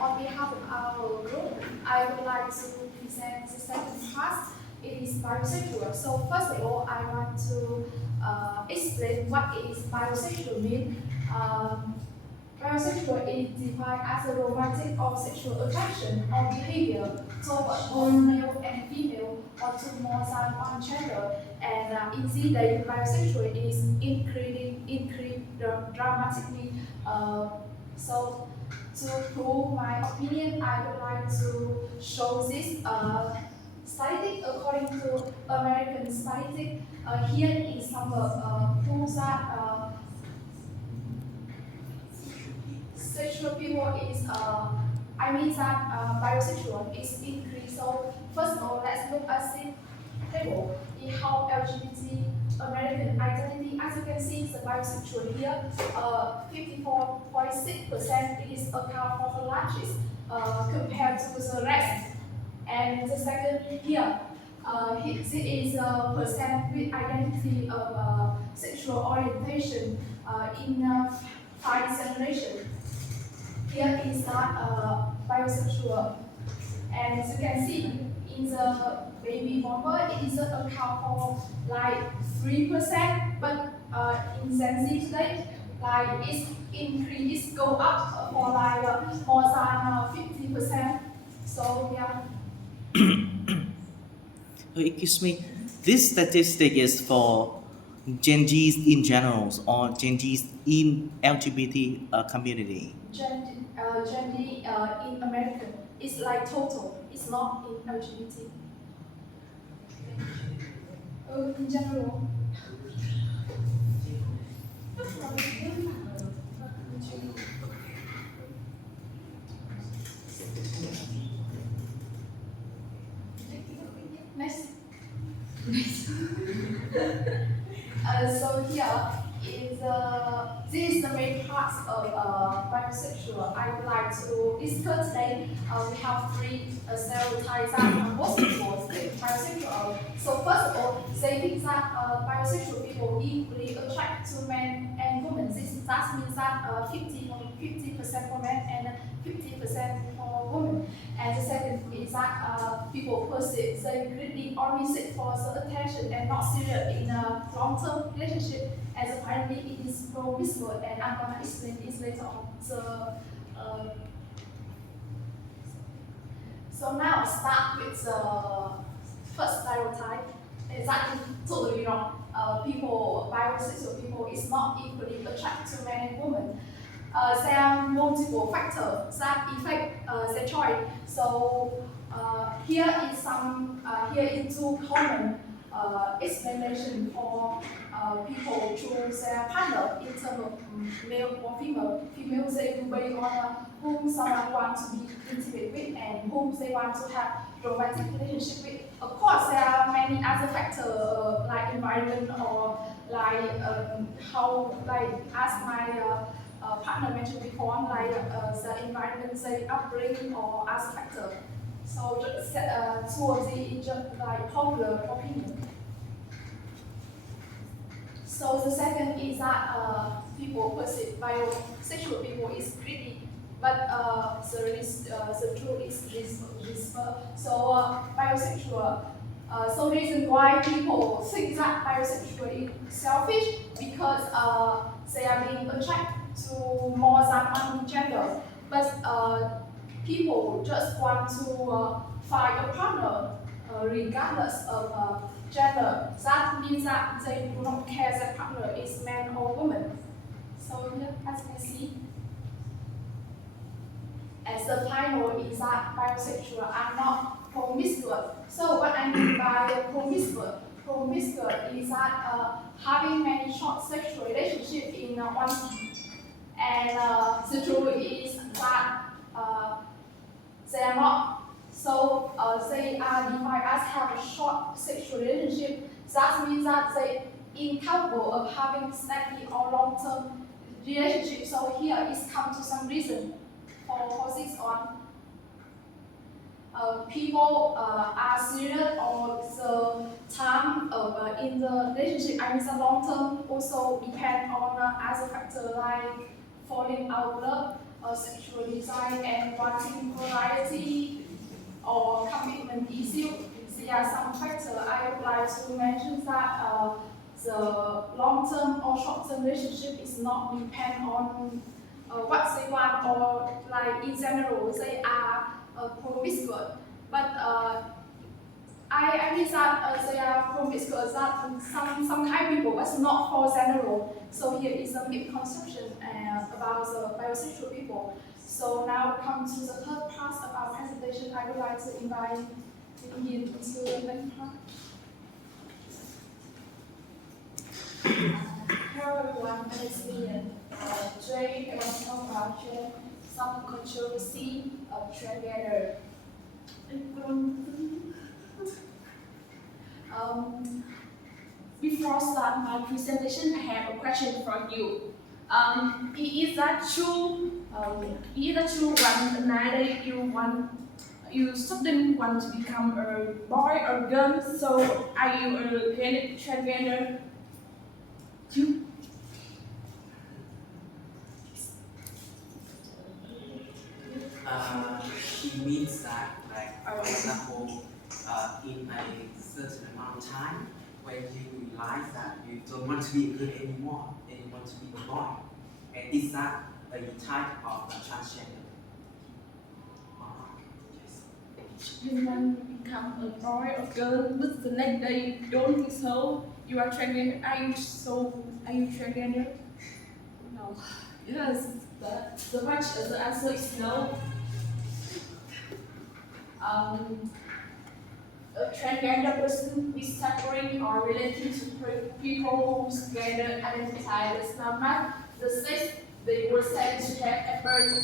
on behalf of our group, I would like to present the second part. It is bisexual. So first of all, I want to explain what is bisexual mean. Bisexual is defined as a romantic or sexual attraction or behavior toward both male and female or to more than one gender. And in these days, bisexual is increasing dramatically. So to prove my opinion, I would like to show this statistic according to American statistic. Here is some proves that sexual people is I mean that bisexual is increased. So first of all, let's look at the table in how LGBT American identity. As you can see, the bisexual here, 54.6% is account for the largest compared to the rest. And the second here, this is a percent with identity of sexual orientation in 5 generations. Here is that bisexual, and as you can see in the baby bumper, it is an account for like 3%, but in Gen Z today, like it's increased, go up for like more than 50%. So yeah. Excuse me, this statistic is for Gen Zs in general or Gen Zs in LGBT community? Gen D in American is like total, it's not in LGBT. In general. Next. So here is this is the main parts of bisexual. I would like to discuss today. We have 3 stereotypes that most people think bisexual. So first of all, they think that bisexual people equally attract to men and women. That means that 50% for men and 50% for women. And the second is that people perceive they greatly only seek for the attention and not serious in a long-term relationship, as apparently it is promiscuous, and I'm gonna explain this later on. So now start with the first stereotype. Exactly, totally wrong. Bisexual people is not equally attracted to men and women. There are multiple factors that affect their choice. So here is 2 common explanation for people choose their partner in terms of male or female. Female they do based on whom someone wants to be intimate with and whom they want to have romantic relationship with. Of course, there are many other factors like environment or like how, like as my partner mentioned before, like the environment, the upbringing, or other factor. So 2 of these is just like popular opinion. So the second is that people perceive bisexual people is pretty, but the truth is reverse. So bisexual. So reason why people think that bisexual is selfish because they are being attracted to more than one gender, but people just want to find a partner regardless of gender. That means that they do not care their partner is man or woman. So here, as you can see, as the final is that bisexual are not promiscuous. So what I mean by promiscuous? Promiscuous is that having many short sexual relationships in one time. And the truth is that they are not. So they are defined as have a short sexual relationship. That means that they incapable of having steady or long-term relationship. So here is come to some reason for this on. People are serious or the time in the relationship, I mean the long term, also depend on other factors like falling out of love sexual desire and wanting variety or commitment issue. There are some factors I would like to mention that the long-term or short-term relationship is not depend on what they want or like in general they are promiscuous. But I mean that they are promiscuous that some kind of people, but not for general. So here is a misconception about the bisexual people. So now come to the third part of our presentation. I would like to invite Yin to the next part. Hello everyone, my name is Yin. Today I want to talk about some controversy of transgender. Before start my presentation, I have a question for you. Is that true? Is that true when night you suddenly want to become a boy or girl? So are you a transgender? You? It means that, like, for example, in a certain amount of time, when you realize that you don't want to be a girl anymore, and you want to be a boy, and is that a type of transgender? Yes. You want to become a boy or girl, but the next day you don't think so. You are transgender. Are you transgender? No. Yes. The answer is no. A transgender person is separate or related to people whose gender identity does not match the sex they were said to have at birth.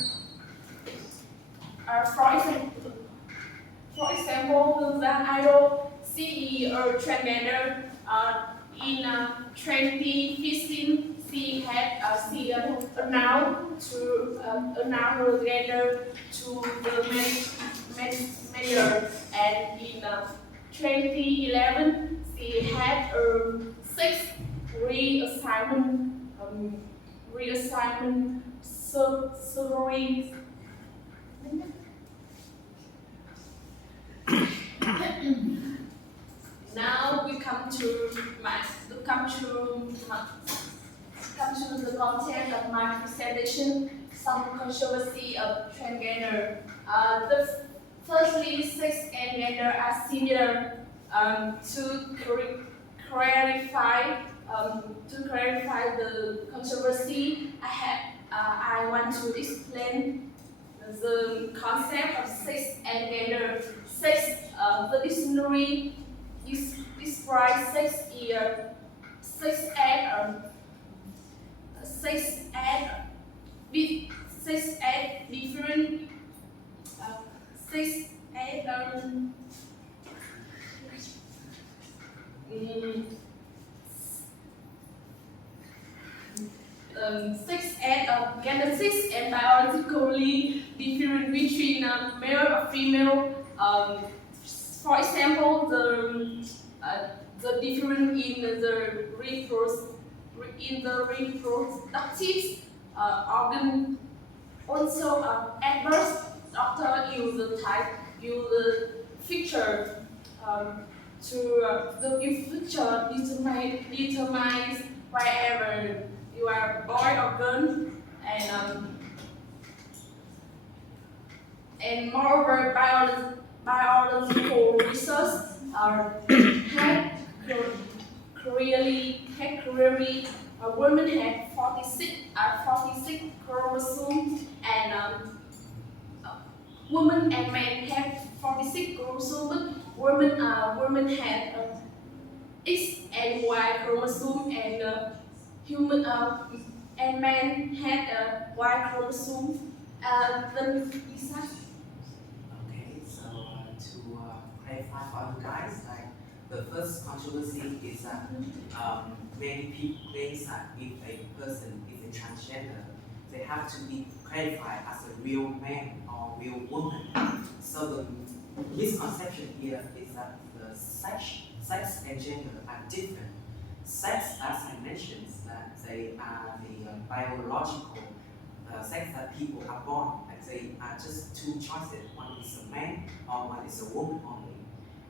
For example, the idol CE or transgender in 2015, she had announced her gender to the mayor, and in 2011, she had a sex reassignment surgery. Now we come to the content of my presentation. Some controversy of transgender. Firstly, sex and gender are similar. To clarify the controversy, I want to explain the concept of sex and gender. Sex, the dictionary describes sex here. Sex at different sex at sex at genetics and biologically different between male or female. For example, the difference in the reproductive organ. Also, at birth, doctor use the picture the picture determines whether you are boy or girl, and moreover, biological research had clearly women have 46 chromosomes, and women and men have 46 chromosomes. Women have X and Y chromosome, and human and men had Y chromosome. Then is that? Okay, so to clarify for you guys, like the first controversy is that many people think that if a person is a transgender, they have to be clarified as a real man or real woman. So the misconception here is that the sex and gender are different. Sex, as I mentioned, that they are the biological sex that people are born, like they are just two choices. One is a man or one is a woman only.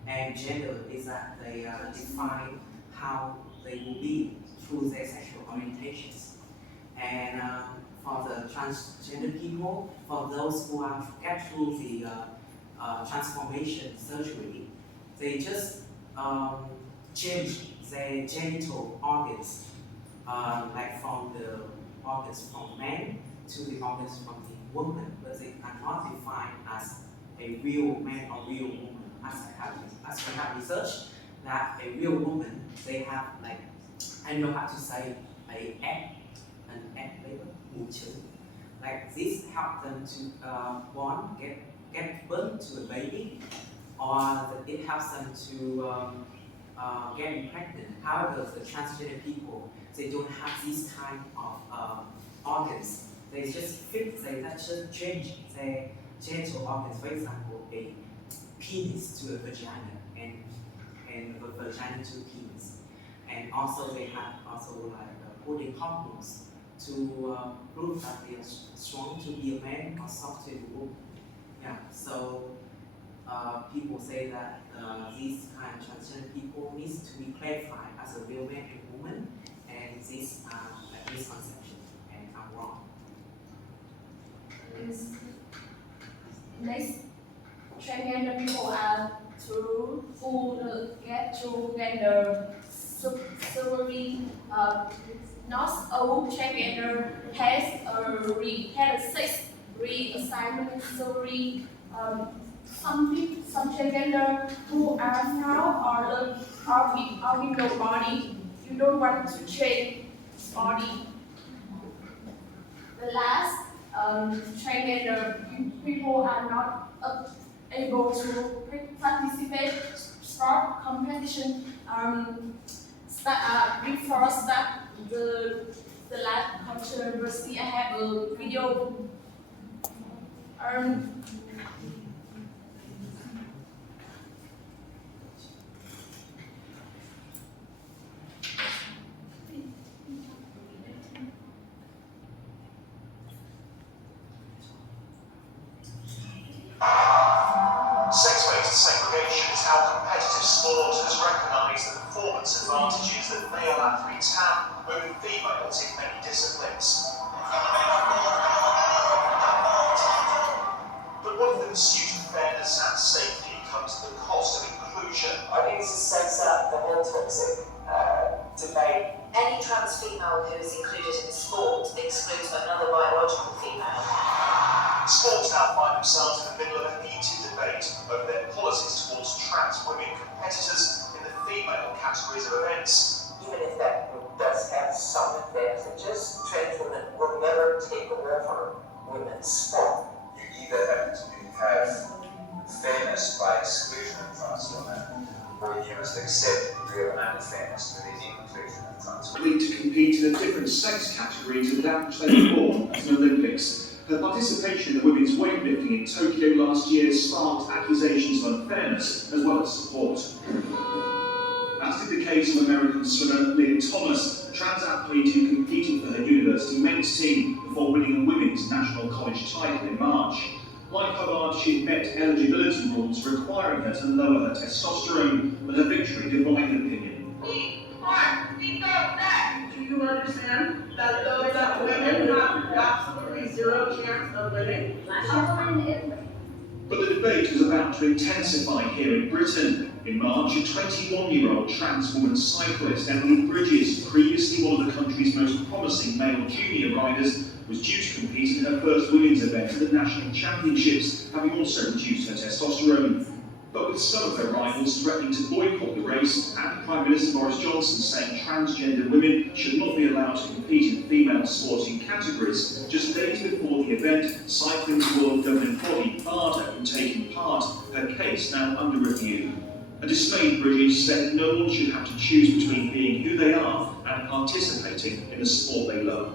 And gender is that they define how they will be through their sexual orientations. And for the transgender people, for those who have get through the transformation surgery, they just change their genital organs, like from the organs from men to the organs from the woman, but they are not defined as a real man or real woman. As we have researched that a real woman, they have like, I know how to say an egg labor, like this help them to get birth to a baby, or it helps them to getting pregnant. However, the transgender people, they don't have these kind of organs. They just just change their genital organs. For example, a penis to a vagina, and a vagina to penis. And also they have like putting hormones to prove that they are strong to be a man or soft to be a woman. Yeah, so people say that these kind of transgender people needs to be clarified as a real man and woman, and this a misconception, and I'm wrong. Next, transgender people are who get to gender surgery. Not all transgender has a sex reassignment surgery. Some transgender who are now are with no body. You don't want to change body. The last transgender people are not able to participate sport competition. Before start the last controversy, I have a video. Sex-based segregation is how competitive sport has recognised the performance advantages that male athletes have over females in many disciplines. But what if the pursuit of fairness and safety comes at the cost of inclusion? I think this sets up the whole toxic debate. Any trans female who is included in sport excludes another biological female. Sports now find themselves in the middle of a heated debate over their policies towards trans women competitors in the female categories of events. Even if that does have some advantages, trans women will never take over women's sport. You either have to have fairness by exclusion of trans women, or you must accept real unfairness with the inclusion of trans women. To compete in a different sex category to that which they were born at an Olympics. Her participation in the women's weightlifting in Tokyo last year sparked accusations of unfairness as well as support. As did the case of American swimmer Lynn Thomas, a trans athlete who competed for her university men's team before winning a women's national college title in March. Like Hubbard, she had met eligibility rules requiring her to lower her testosterone, but her victory divided opinion. Do you understand that women have absolutely zero chance of winning? But the debate was about to intensify here in Britain. In March, a 21-year-old trans woman cyclist, Emily Bridges, previously one of the country's most promising male junior riders, was due to compete in her first women's event at the national championships, having also reduced her testosterone. But with some of her rivals threatening to boycott the race, and Prime Minister Boris Johnson saying transgender women should not be allowed to compete in female sporting categories, just days before the event, cycling's world governing body barred her from taking part, her case now under review. A dismayed Bridges said no one should have to choose between being who they are and participating in the sport they love.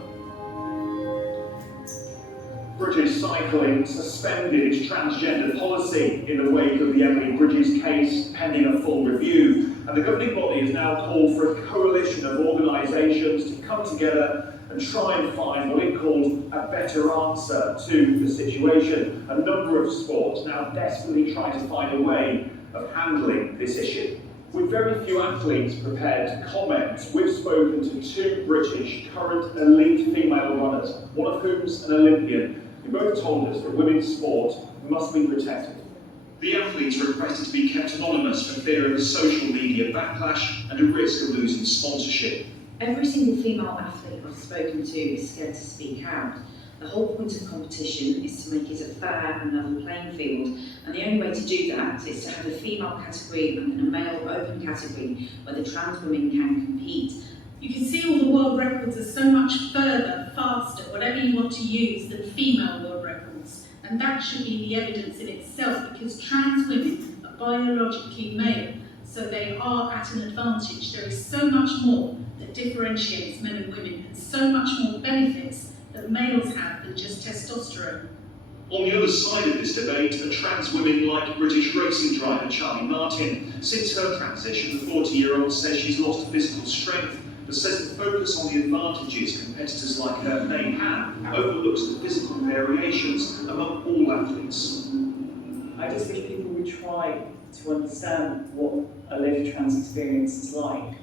British Cycling suspended its transgender policy in the wake of the Emily Bridges case, pending a full review. And the governing body has now called for a coalition of organisations to come together and try and find what it called a better answer to the situation. A number of sports now desperately trying to find a way of handling this issue. With very few athletes prepared to comment, we've spoken to two British current elite female runners, one of whom's an Olympian, who both told us that women's sport must be protected. The athletes requested to be kept anonymous for fear of a social media backlash and a risk of losing sponsorship. Every single female athlete I've spoken to is scared to speak out. The whole point of competition is to make it a fair and level playing field, and the only way to do that is to have a female category and then a male open category where the trans women can compete. You can see all the world records are so much further, faster, whatever you want to use, than female world records. And that should be the evidence in itself, because trans women are biologically male, so they are at an advantage. There is so much more that differentiates men and women, and so much more benefits that males have than just testosterone. On the other side of this debate are trans women like British racing driver Charlie Martin. Since her transition, the 40-year-old says she's lost physical strength, but says the focus on the advantages competitors like her may have overlooks the physical variations among all athletes. I just wish people would try to understand what a lived trans experience is like,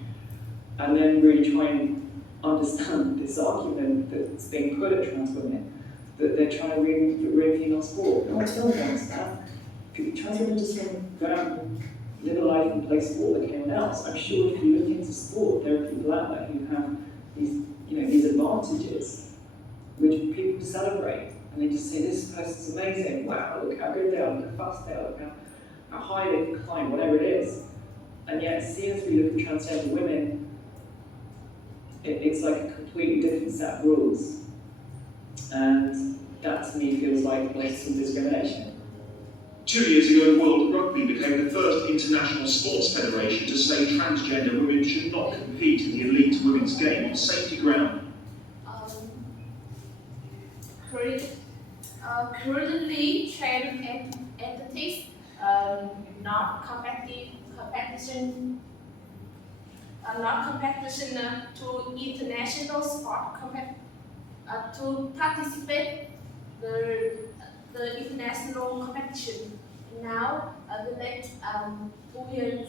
and then really try and understand this argument that's being put at trans women, that they're trying to ruin female sport. No one wants that. Trans women just want to go out and live a life and play sport like anyone else. I'm sure if you look into sport, there are people out there who have these advantages, which people celebrate, and they just say, this person's amazing, wow, look how good they are, look how fast they are, look how high they can climb, whatever it is. And yet, seeing as we look at transgender women, it's like a completely different set of rules. And that to me feels like some discrimination. 2 years ago, World Rugby became the first international sports federation to say transgender women should not compete in the elite women's game on safety ground. Currently, trans entities not competition to international sport to participate the international competition. Now, the next 2 years